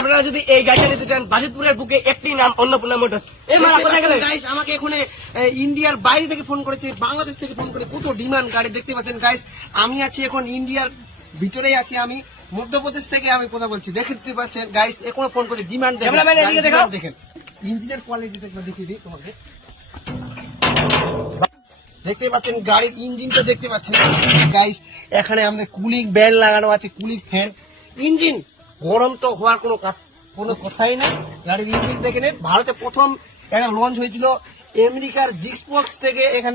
আপনারা যদি এই গাড়িটা নিতে চান, বাজিতপুরের বুকে একটি নাম অন্নপূর্ণা মোটরস। এই মাল কোথায় গেল? গাইস আমাকে এখানে ইন্ডিয়ার বাইরে থেকে ফোন করেছে, বাংলাদেশ থেকে ফোন করে, কত ডিমান্ড গাড়ি দেখতে পাচ্ছেন গাইস। আমি আছি এখন ইন্ডিয়ার ভিতরেই আছি, আমি মধ্যপ্রদেশ থেকে আমি কথা বলছি, দেখতে পাচ্ছেন গাইস। এখনো ফোন করে ডিমান্ড দেখেন, ইঞ্জিনের কোয়ালিটি দেখিয়ে দিই তোমাকে। দেখতে পাচ্ছেন গাড়ির ইঞ্জিনটা দেখতে পাচ্ছেন গাইস। এখানে আমাদের কুলিং বেল্ট লাগানো আছে, কুলিং ফ্যান। ইঞ্জিন গরম তো হওয়ার কোনো কথাই নেই। গাড়ির ইঞ্জিন দেখে নেন। ভারতে প্রথম এটা লঞ্চ হয়েছিল আমেরিকার জিক্সবক্স থেকে, ওখান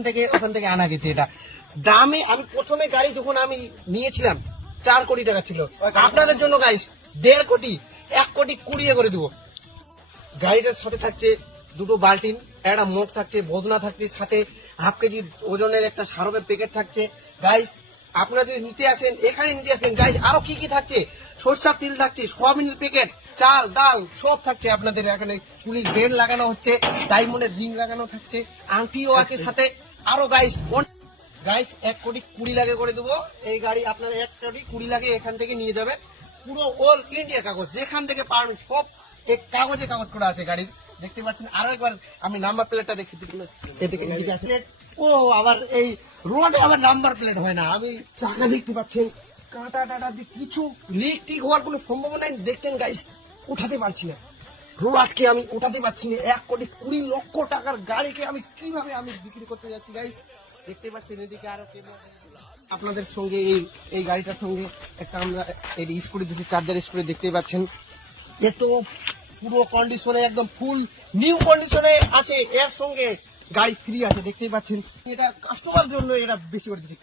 থেকে আনা গেছে। এটা দামে আমি প্রথমে গাড়ি যখন আমি নিয়েছিলাম 4 কোটি টাকা ছিল। আপনাদের জন্য গাইস 1.5 কোটি, 1 কোটি 20 করে দেবো। গাড়িটার সাথে থাকছে দুটো বাল্টিন, একটা মুখ থাকছে, বদনা থাকছে, সাথে হাফ কেজি ওজনের একটা সারবের প্যাকেট থাকছে। গাইস আপনারা যদি নিতে আসেন, এখানে নিতে আসেন গাইস। আরো কি কি থাকছে, সরষার তেল থাকছে, সোয়াবিনের প্যাকেট, চাল ডাল সব থাকছে। আপনাদের এখানে পুলিশ বেল্ট লাগানো হচ্ছে, ডায়মন্ডের রিং লাগানো থাকছে, আংটিও আছে সাথে। আরো গাইস 1 কোটি 20 লাখে করে দেবো এই গাড়ি। আপনারা 1 কোটি 20 লাখে এখান থেকে নিয়ে যাবেন। পুরো অল ইন্ডিয়া কাগজ, যেখান থেকে পান সব এক কাগজ করা আছে গাড়ির। দেখতে পাচ্ছেন। আরো একবার আমি নাম্বার প্লেটটা দেখি। ও আবার এই রোডে আবার নাম্বার প্লেট হয় না। আমি চাকা দেখতে পাচ্ছেন, কাটা টাটা কিছু লিক টিক হওয়ার কোনো সম্ভাবনা নেই। দেখছেন গাইস, উঠাতে পারছি না, রোডকে আমি উঠাতে পারছি না। 1 কোটি 20 লক্ষ টাকার গাড়িকে আমি কিভাবে বিক্রি করতে যাচ্ছি গাইস। দেখতে পাচ্ছেন এদিকে আরো আপনাদের সঙ্গে এই গাড়িটার সঙ্গে একটা আমরা এই স্কুটি, দুটি চার্জার স্কুটি দেখতে পাচ্ছেন। এ তো পুরো কন্ডিশনে একদম ফুল নিউ কন্ডিশনে আছে, এর সঙ্গে গাড়ি ফ্রি আছে। দেখতেই পাচ্ছেন, এটা কাস্টমার জন্য এটা বেশি করে দিচ্ছি।